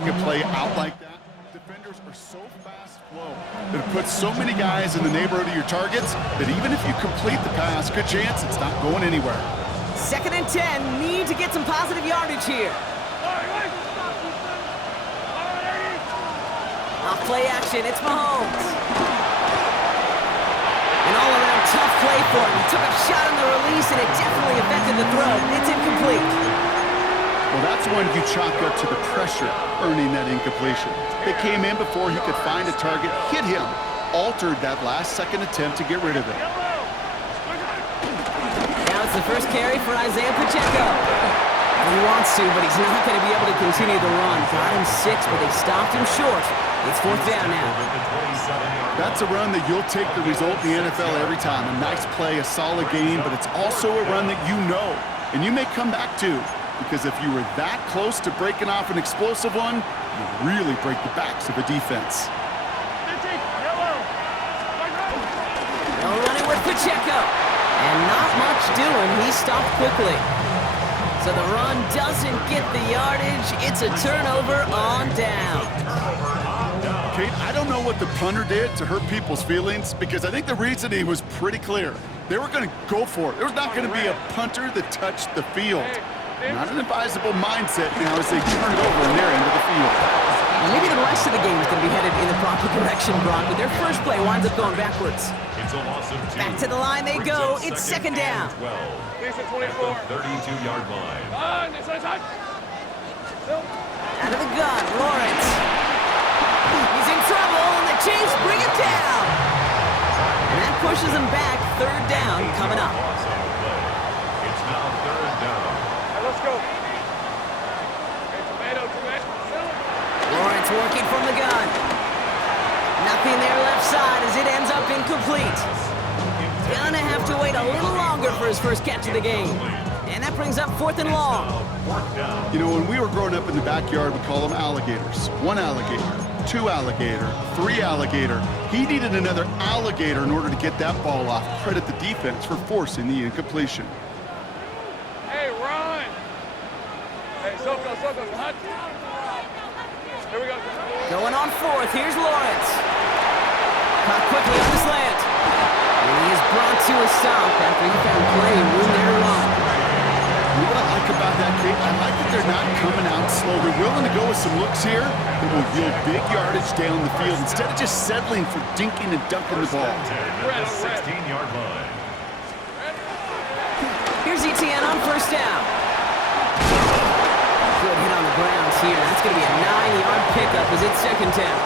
A play out like that, defenders are so fast flow that it puts so many guys in the neighborhood of your targets that even if you complete the pass, good chance it's not going anywhere. 2nd and 10, need to get some positive yardage here. Off play action, it's Mahomes. An all-around tough play for him. He took a shot on the release, and it definitely affected the throw. It's incomplete. Well, that's one you chalk up to the pressure earning that incompletion. They came in before he could find a target, hit him, altered that last-second attempt to get rid of it. Now it's the first carry for Isaiah Pacheco. He wants to, but he's not going to be able to continue the run. Got him 6, but they stopped him short. It's 4th down now. That's a run that you'll take the result in the NFL every time. A nice play, a solid game, but it's also a run that you know, and you may come back to. Because if you were that close to breaking off an explosive one, you really break the backs of a defense. No running with Pacheco. And not much doing. He stopped quickly. So the run doesn't get the yardage. It's a turnover on down. Kate, I don't know what the punter did to hurt people's feelings because I think the reasoning was pretty clear. They were going to go for it. There was not going to be a punter that touched the field. Not an advisable mindset now as they turn it over in their end of the field. Well, maybe the rest of the game is going to be headed in the proper direction, Brock, but their first play winds up going backwards. Back to the line they go. It's 2nd down. At the 32-yard line. Out of the gun, Lawrence. He's in trouble, and the Chiefs bring him down. And that pushes him back. 3rd down coming up. It's now 3rd down. Let's go. Lawrence working from the gun. Nothing there left side as it ends up incomplete. Gonna have to wait a little longer for his first catch of the game. And that brings up 4th and long. You know, when we were growing up in the backyard, we call them alligators. 1 alligator, 2 alligator, 3 alligator. He needed another alligator in order to get that ball off. Credit the defense for forcing the incompletion. Hey, run. Hey, Soko, hot. Here we go. Going on 4th, here's Lawrence. Caught quickly on the slant. And he is brought to a stop after he found plenty of room there to run. You know what I like about that, Kate? I like that they're not coming out slow. They're willing to go with some looks here that will yield big yardage down the field instead of just settling for dinking and dunking the ball. At the 16-yard line. Here's ETN on 1st down. Good hit on the ground here. That's going to be a 9-yard pickup as it's 2nd down.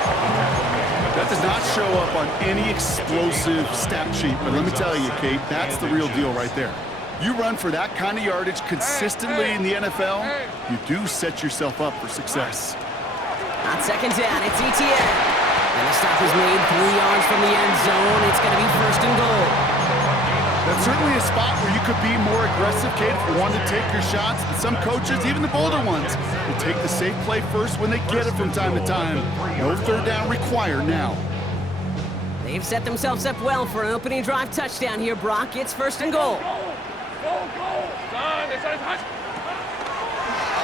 That does not show up on any explosive stat sheet, but let me tell you, Kate, that's the real deal right there. You run for that kind of yardage consistently in the NFL, you do set yourself up for success. On 2nd down, it's ETN. And the stop is made 3 yards from the end zone. It's going to be 1st and goal. That's certainly a spot where you could be more aggressive, Kate, if you want to take your shots. And some coaches, even the bolder ones, will take the safe play first when they get it from time to time. No 3rd down required now. They've set themselves up well for an opening drive touchdown here, Brock. It's 1st and goal.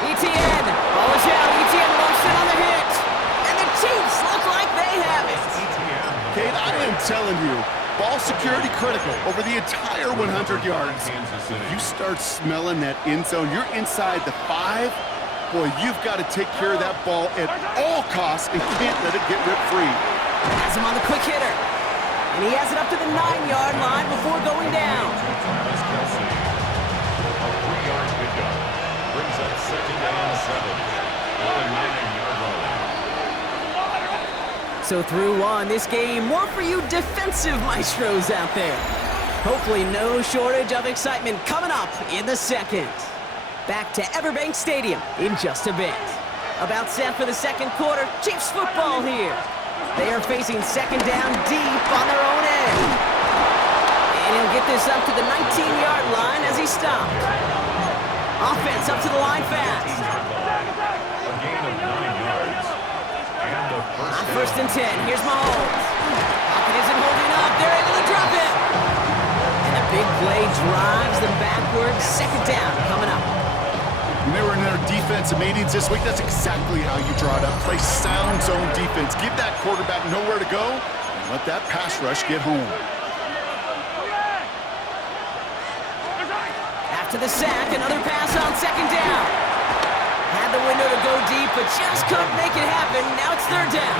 ETN. Ball is out. ETN launched it on the hit. And the Chiefs look like they have it. Kate, I am telling you, ball security critical over the entire 100 yards. If you start smelling that end zone, you're inside the 5. Boy, you've got to take care of that ball at all costs and can't let it get ripped free. Has him on the quick hitter. And he has it up to the 9-yard line before going down. A 3-yard pickup brings up 2nd and 7 at the 9-yard line. So through on this game, more for you defensive maestros out there. Hopefully no shortage of excitement coming up in the 2nd. Back to Everbank Stadium in just a bit. About set for the 2nd quarter, Chiefs football here. They are facing 2nd down deep on their own end. And he'll get this up to the 19-yard line as he stopped. Offense up to the line fast. A gain of 9 yards. And the On 1st and 10, here's Mahomes. Pocket isn't holding up. They're able to drop it. And the big play drives them backwards. 2nd down coming up. When they were in their defensive meetings this week, that's exactly how you draw it up. Play sound zone defense. Give that quarterback nowhere to go, and let that pass rush get home. After the sack, another pass on second down. Had the window to go deep, but just couldn't make it happen. Now it's third down.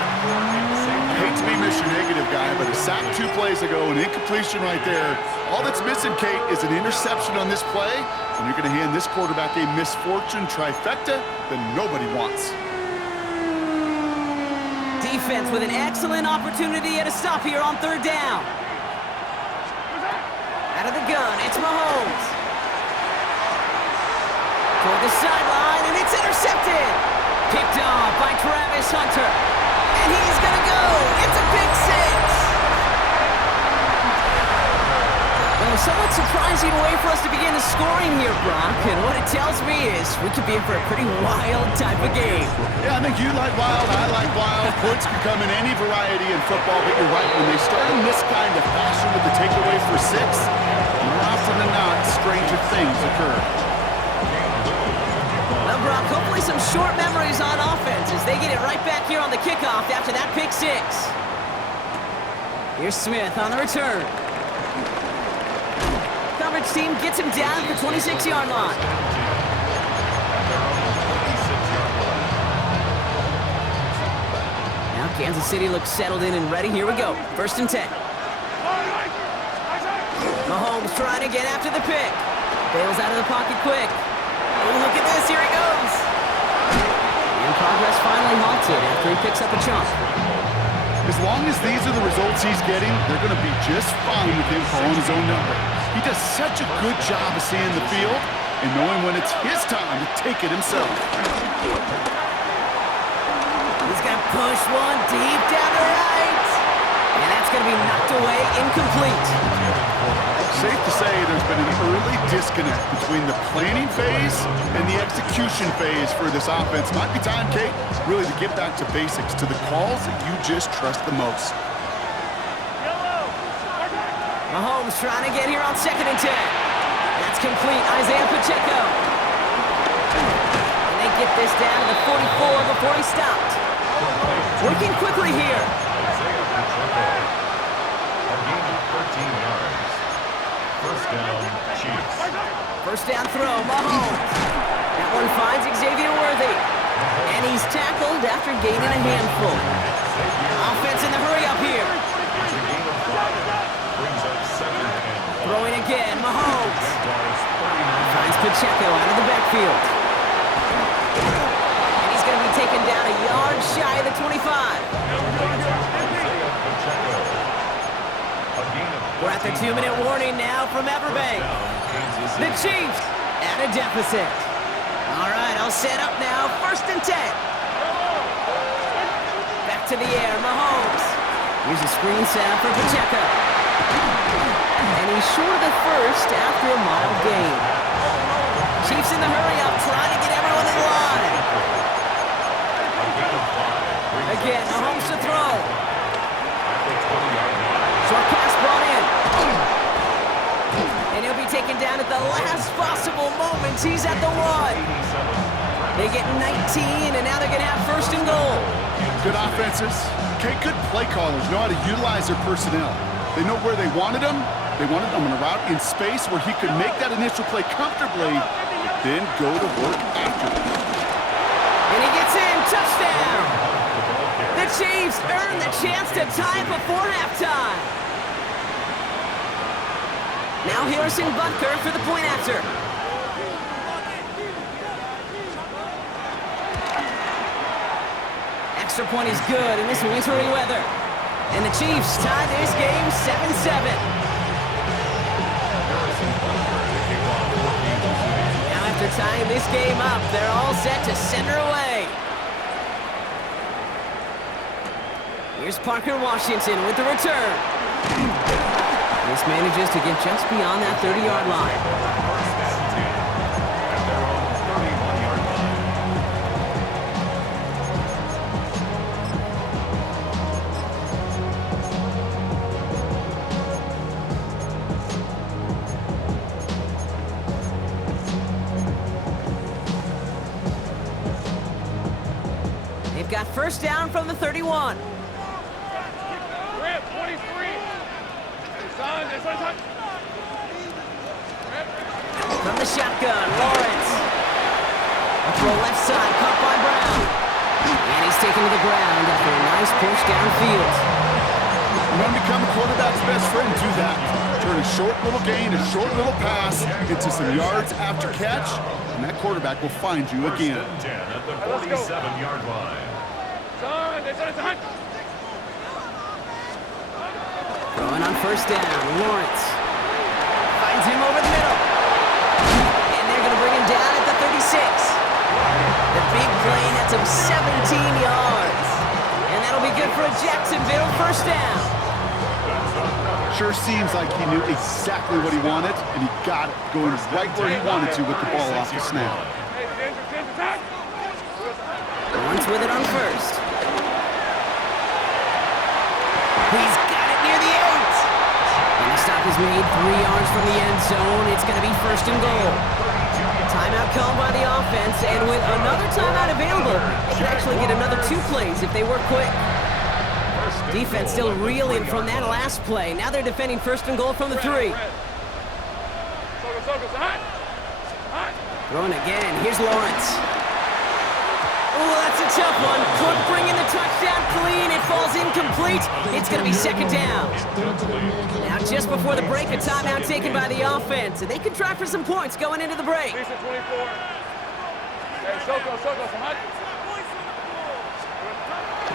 I hate to be Mr. Negative guy, but a sack 2 plays ago, an incompletion right there. All that's missing, Kate, is an interception on this play, and you're going to hand this quarterback a misfortune trifecta that nobody wants. Defense with an excellent opportunity at a stop here on third down. Out of the gun, it's Mahomes. Toward the sideline, and it's intercepted. Picked off by Travis Hunter. And he's going to go. It's a pick six. Well, somewhat surprising way for us to begin the scoring here, Brock. And what it tells me is we could be in for a pretty wild type of game. Yeah, I think you like wild, I like wild. Points can come in any variety in football, but you're right. When they start in this kind of fashion with the takeaway for 6, more often than not, stranger things occur. Well, Brock, hopefully some short memories on offense as they get it right back here on the kickoff after that pick 6. Here's Smith on the return. Coverage team gets him down at the 26-yard line. Now Kansas City looks settled in and ready. Here we go. 1st and 10. Mahomes trying to get after the pick. Bails out of the pocket quick. Oh, look at this. Here he goes. And progress finally halted after he picks up a chunk. As long as these are the results he's getting, they're going to be just fine with him calling his own number. He does such a good job of seeing the field and knowing when it's his time to take it himself. He's going to push one deep down the right. And that's going to be knocked away, incomplete. Safe to say there's been an early disconnect between the planning phase and the execution phase for this offense. Might be time, Kate, really to get back to basics, to the calls that you just trust the most. Mahomes trying to get here on 2nd and 10. That's complete. Isaiah Pacheco. And they get this down to the 44 before he stopped. Working quickly here. Isaiah Pacheco. A gain of 13 yards. 1st down, Chiefs. 1st down throw, Mahomes. That one finds Xavier Worthy. And he's tackled after gaining a handful. Offense in the hurry up here. It's a gain of 5. Brings up 2nd and 4. Throwing again, Mahomes. Jaguars 39. Finds Pacheco out of the backfield. And he's going to be taken down a yard shy of the 25. Isaiah Pacheco. A gain of We're at the 2-minute warning now from Everbank. The Chiefs at a deficit. All right, I'll set up now. 1st and 10. Back to the air, Mahomes. Here's a screen set for Pacheco. And he's short of the first after a mild gain. Chiefs in the hurry up, trying to get everyone in line. Again, Mahomes to throw. Short pass brought in. And he'll be taken down at the last possible moments. He's at the 1. They get 19, and now they're going to have 1st and goal. Good offenses. Okay, good play callers know how to utilize their personnel. They know where they wanted him. They wanted him on a route in space where he could make that initial play comfortably, but then go to work after it. And he gets in. Touchdown. The Chiefs earn the chance to tie before halftime. Now Harrison Butker for the point after. Extra point is good in this wintry weather. And the Chiefs tie this game 7-7. Now after tying this game up, they're all set to send her away. Here's Parker Washington with the return. This manages to get just beyond that 30-yard line. first down from the 31. Rip, 23. Son, this one's hot. From the shotgun, Lawrence. A throw left side, caught by Brown. And he's taken to the ground after a nice push downfield. You want to become a quarterback's best friend, do that. Turn a short little gain, a short little pass into some yards after catch, and that quarterback will find you again. First and 10 at the 47-yard line. Son, this one's hot. Throwing on first down, Lawrence. Finds him over the middle. And they're going to bring him down at the 36. The big play nets him 17 yards. And that'll be good for a Jacksonville first down. Sure seems like he knew exactly what he wanted, and he got it going right where he wanted to with the ball off the snap. Hey, Denver's hot. Lawrence with it on first. He's got it near the 8. And the stop is made 3 yards from the end zone. It's going to be first and goal. Timeout called by the offense, and with another timeout available, they could actually get another 2 plays if they work quick. Defense still reeling from that last play. Now they're defending first and goal from the 3. Throwing again. Here's Lawrence. Oh, that's a tough one. Cook bringing the touchdown clean. It falls incomplete. It's going to be second down. Now just before the break, a timeout taken by the offense. And they can try for some points going into the break.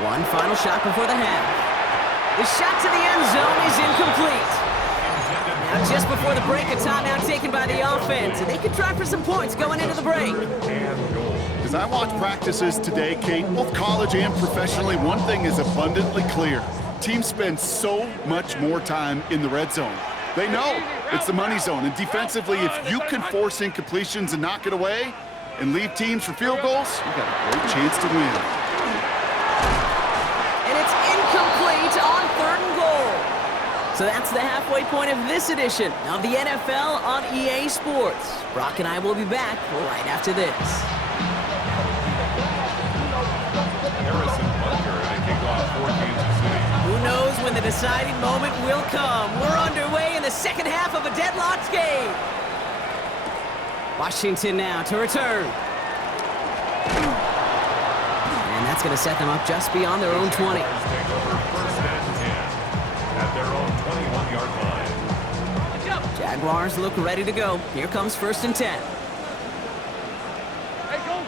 One final shot before the half. The shot to the end zone is incomplete. Now just before the break, a timeout taken by the offense. And they can try for some points going into the break. As I watch practices today, Kate, both college and professionally, one thing is abundantly clear. Teams spend so much more time in the red zone. They know it's the money zone. And defensively, if you can force incompletions and knock it away and leave teams for field goals, you've got a great chance to win. And it's incomplete on third and goal. So that's the halfway point of this edition of the NFL on EA Sports. Brock and I will be back right after this. Harrison Butker to kick off for Kansas City. Who knows when the deciding moment will come? We're underway in the second half of a deadlocked game. Washington now to return. And that's going to set them up just beyond their own 20. Take over first and 10 at their own 21-yard line. Jaguars look ready to go. Here comes first and 10. Hey, go!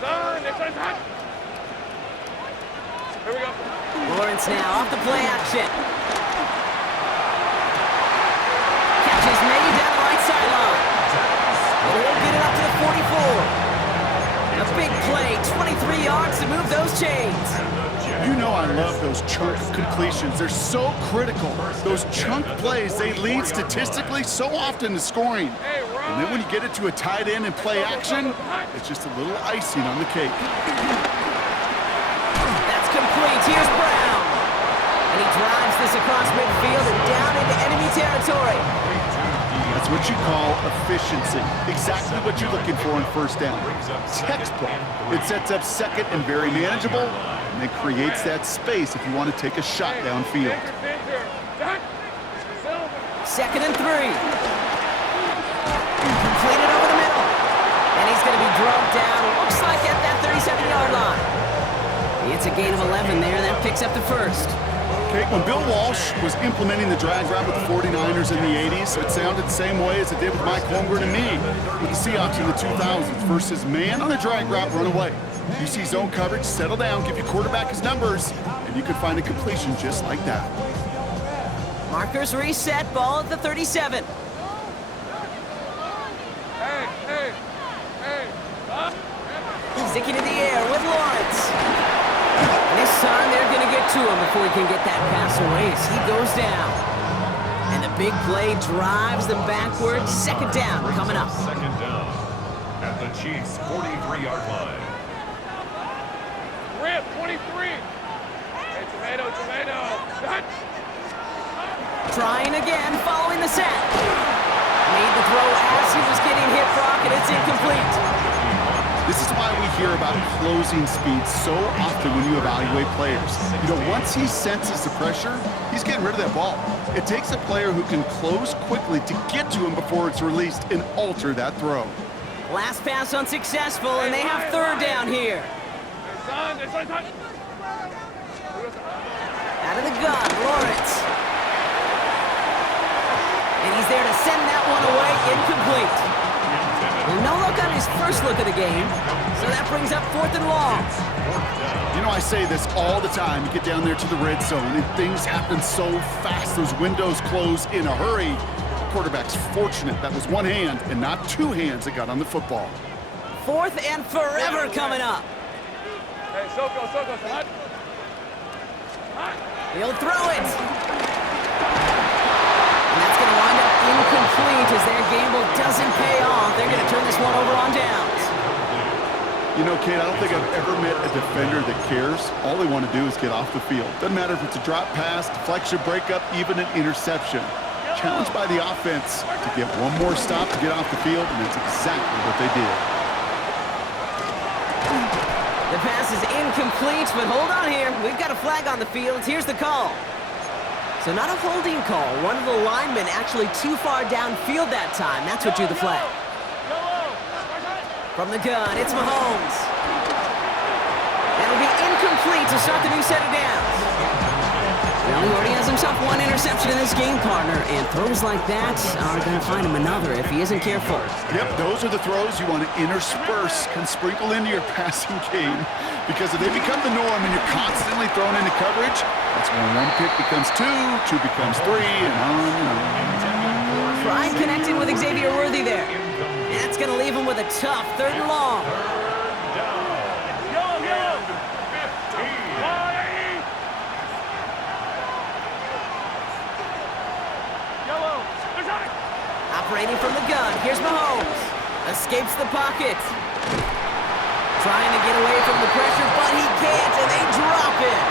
Son, this one's hot. Here we go. Lawrence now off the play action. Catch is made down the right sideline. He'll get it up to the 44. A big play, 23 yards to move those chains. You know I love those chunk completions. They're so critical. Those chunk plays, they lead statistically so often to scoring. And then when you get it to a tight end and play action, it's just a little icing on the cake. That's complete. Here's Brown. And he drives this across midfield and down into enemy territory. That's what you call efficiency. Exactly what you're looking for in first down. Textbook. It sets up second and very manageable, and it creates that space if you want to take a shot downfield. Second and 3. Completed over the middle. And he's going to be drugged down, looks like at that 37-yard line. It's a gain of 11 there. That picks up the first. Okay, when Bill Walsh was implementing the drag route with the 49ers in the 80s, it sounded the same way as it did with Mike Holmgren and me with the Seahawks in the 2000s versus man on a drag route, run away. You see zone coverage, settle down, give your quarterback his numbers, and you can find a completion just like that. Markers reset, ball at the 37. Hey. Sticking in the air with Lawrence. This time they're going to get to him before he can get that pass away as he goes down. And the big play drives them backwards. Second down coming up. Second down at the Chiefs' 43-yard line. Rip, 23. Hey, tomato. Hot. Trying again, following the sack. Made the throw as he was getting hit, Brock, and it's incomplete. This is why we hear about closing speed so often when you evaluate players. You know, once he senses the pressure, he's getting rid of that ball. It takes a player who can close quickly to get to him before it's released and alter that throw. Last pass unsuccessful, and they have third down here. Son. Out of the gun, Lawrence. And he's there to send that one away, incomplete. Well, no look on his first look of the game, so that brings up 4th and long. You know, I say this all the time. You get down there to the red zone, and things happen so fast. Those windows close in a hurry. The quarterback's fortunate that was one hand and not two hands that got on the football. 4th and forever coming up. Hey, Soko, son. He'll throw it. And that's going to wind up incomplete as their gamble doesn't pay off. They're going to turn this one over on downs. You know, Kate, I don't think I've ever met a defender that cares. All they want to do is get off the field. Doesn't matter if it's a drop pass, deflection, breakup, even an interception. Challenged by the offense to get one more stop to get off the field, and that's exactly what they did. The pass is incomplete, but hold on here. We've got a flag on the field. Here's the call. So not a holding call. One of the linemen actually too far downfield that time. That's what drew the flag. From the gun, it's Mahomes. That'll be incomplete to start the new set of downs. Well, he already has himself one interception in this game, partner, and throws like that are going to find him another if he isn't careful. Yep, those are the throws you want to intersperse, can sprinkle into your passing game, because if they become the norm and you're constantly thrown into coverage, that's when one pick becomes two becomes three, and on and on. Tried connecting with Xavier Worthy there. And that's going to leave him with a tough 3rd and long. Operating from the gun, here's Mahomes. Escapes the pocket. Trying to get away from the pressure, but he can't, and they drop it.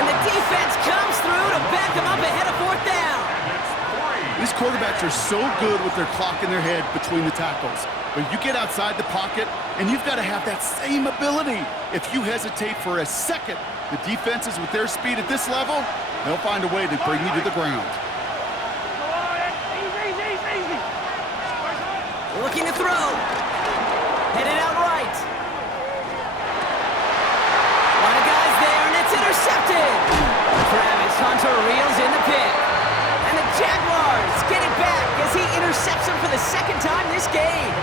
And the defense comes through to back him up ahead of 4th down. These quarterbacks are so good with their clock in their head between the tackles. But you get outside the pocket, and you've got to have that same ability. If you hesitate for a second, the defenses with their speed at this level, they'll find a way to bring you to the ground. Looking to throw. Headed out right. A lot of guys there, and it's intercepted. Travis Hunter reels in the pick. And the Jaguars get it back as he intercepts him for the 2nd time this game.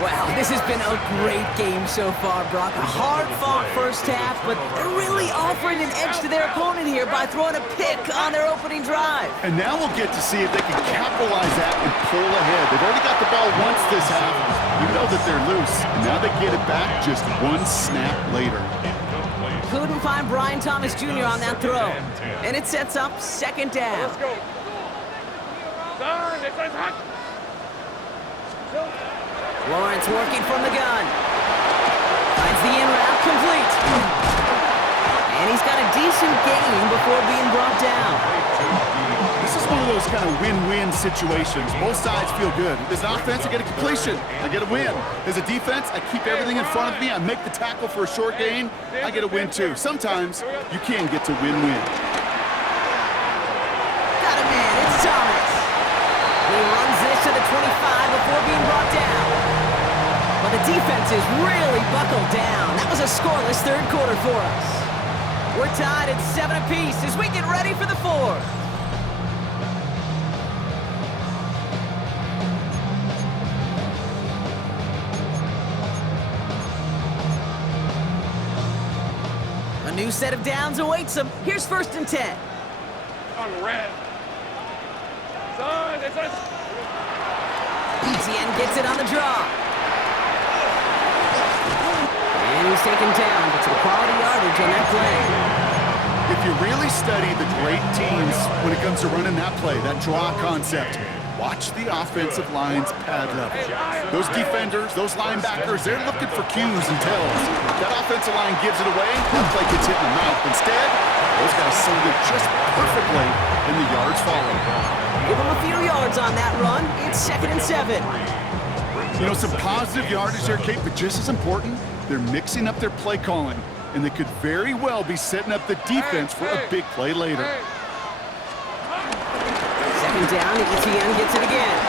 Wow, this has been a great game so far, Brock. A hard-fought first half, but they're really offering an edge to their opponent here by throwing a pick on their opening drive. And now we'll get to see if they can capitalize that and pull ahead. They've already got the ball once this half. You know that they're loose. And now they get it back just one snap later. Couldn't find Brian Thomas Jr. on that throw. And it sets up 2nd down. Let's go. Son, it's hot. Lawrence working from the gun. Finds the in route complete. And he's got a decent gain before being brought down. This is one of those kind of win-win situations. Both sides feel good. As an offense, I get a completion. I get a win. As a defense, I keep everything in front of me. I make the tackle for a short gain. I get a win too. Sometimes you can get to win-win. Got a man. It's Thomas. He runs this to the 25 before being brought down. But the defense is really buckled down. That was a scoreless 3rd quarter for us. We're tied at 7 apiece as we get ready for the 4th. A new set of downs awaits them. Here's 1st and 10. On red. Son, it's us. ETN gets it on the draw. And he's taken down, but some quality yardage on that play. If you really study the great teams when it comes to running that play, that draw concept, watch the offensive line's pad level. Those defenders, those linebackers, they're looking for cues and tells. That offensive line gives it away, that play gets hit in the mouth. Instead, those guys sold it just perfectly, and the yards follow. Give him a few yards on that run. It's 2nd and 7. You know, some positive yardage there, Kate, but just as important, they're mixing up their play calling, and they could very well be setting up the defense for a big play later. Second down, Etienne gets it again.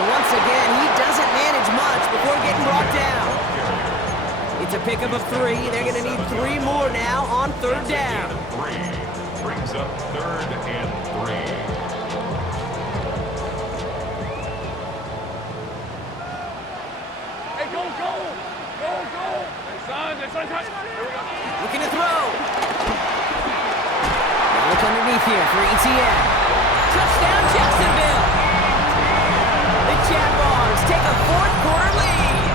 And once again, he doesn't manage much before getting brought down. It's a pickup of 3. They're going to need 3 more now on third down. 3 brings up 3rd and 3. Hey, go! Hey, son, here we go. Looking to throw. Now look underneath here for Etienne. Touchdown, Jacksonville. The Jaguars take a 4th quarter lead.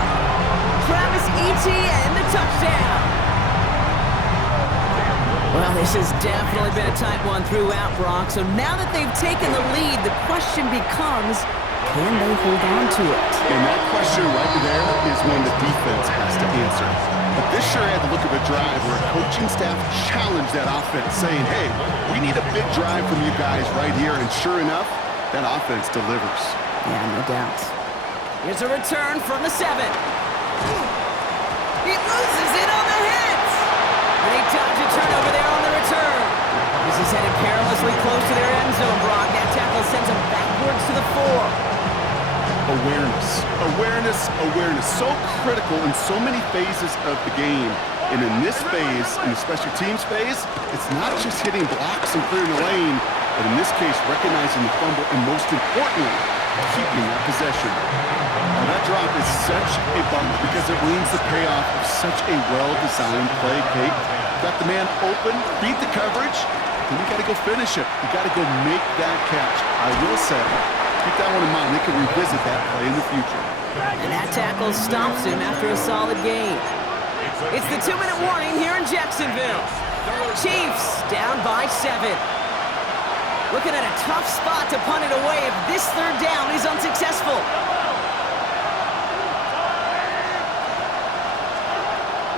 Travis Etienne, the touchdown. Well, this has definitely been a tight one throughout, Brock. So now that they've taken the lead, the question becomes, can they hold on to it? And that question right there is one the defense has to answer. But this sure had the look of a drive where a coaching staff challenged that offense, saying, hey, we need a big drive from you guys right here. And sure enough, that offense delivers. Yeah, no doubt. Here's a return from the 7. He loses it on the hit. And they dodge a turnover there on the return. This is headed perilously close to their end zone, Brock. That tackle sends them backwards to the 4. Awareness. So critical in so many phases of the game. And in this phase, in the special teams phase, it's not just hitting blocks and clearing the lane, but in this case, recognizing the fumble and most importantly, keeping that possession. Now that drop is such a bummer because it ruins the payoff of such a well-designed play, Kate. Got the man open, beat the coverage, then you got to go finish it. You got to go make that catch. I will say, keep that one in mind. They can revisit that play in the future. And that tackle stops him after a solid gain. It's the 2-minute warning here in Jacksonville. Chiefs down by 7. Looking at a tough spot to punt it away if this third down is unsuccessful.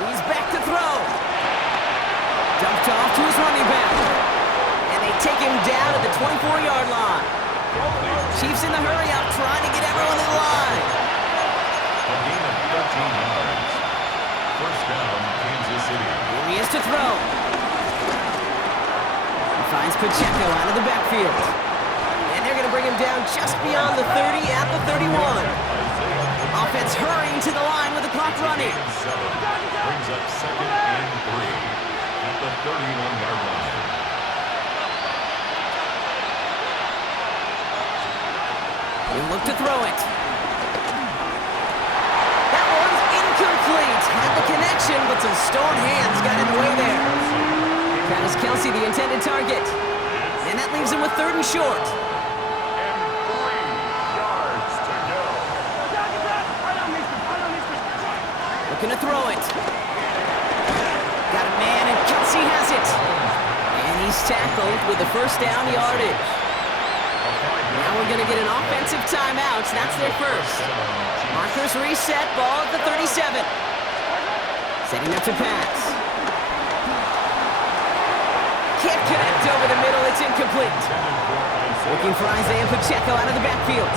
He's back to throw. Dumped off to his running back. And they take him down at the 24-yard line. Chiefs in the hurry up, trying to get everyone in the line. A gain of 13 yards. First down, Kansas City. Here he is to throw. He finds Pacheco out of the backfield. And they're going to bring him down just beyond the 30 at the 31. Offense hurrying to the line with the clock running. Brings up 2nd and 3 at the 31-yard line. He'll look to throw it. That one's incomplete. Had the connection, but some stone hands got in the way there. Travis Kelce, the intended target. And that leaves him with 3rd and short. And 3 yards to go. Looking to throw it. Got a man, and Kelce has it. And he's tackled with the first down yardage. Now we're going to get an offensive timeout. That's their first. Markers reset, ball at the 37. Setting up to pass. Can't connect over the middle, it's incomplete. Looking for Isaiah Pacheco out of the backfield.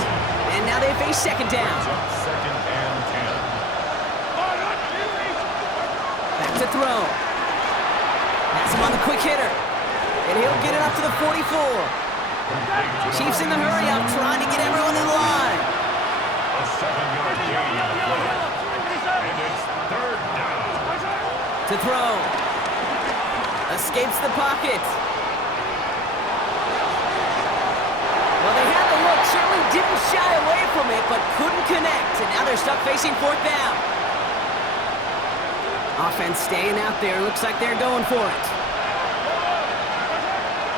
And now they face 2nd down. 2nd and 10. Back to throw. Pass him on the quick hitter. And he'll get it up to the 44. Chiefs in the hurry up, trying to get everyone in line. A 7-yard gain on the play. And it's 3rd down. To throw. Escapes the pocket. Well, they had the look, certainly didn't shy away from it, but couldn't connect. And now they're stuck facing 4th down. Offense staying out there. Looks like they're going for it.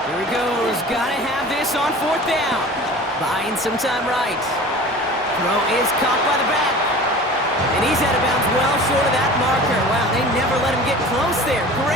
Here he goes. Gotta have this on 4th down. Buying some time right. Throw is caught by the back. And he's out of bounds well short of that marker. Wow, they never let him get close there. Great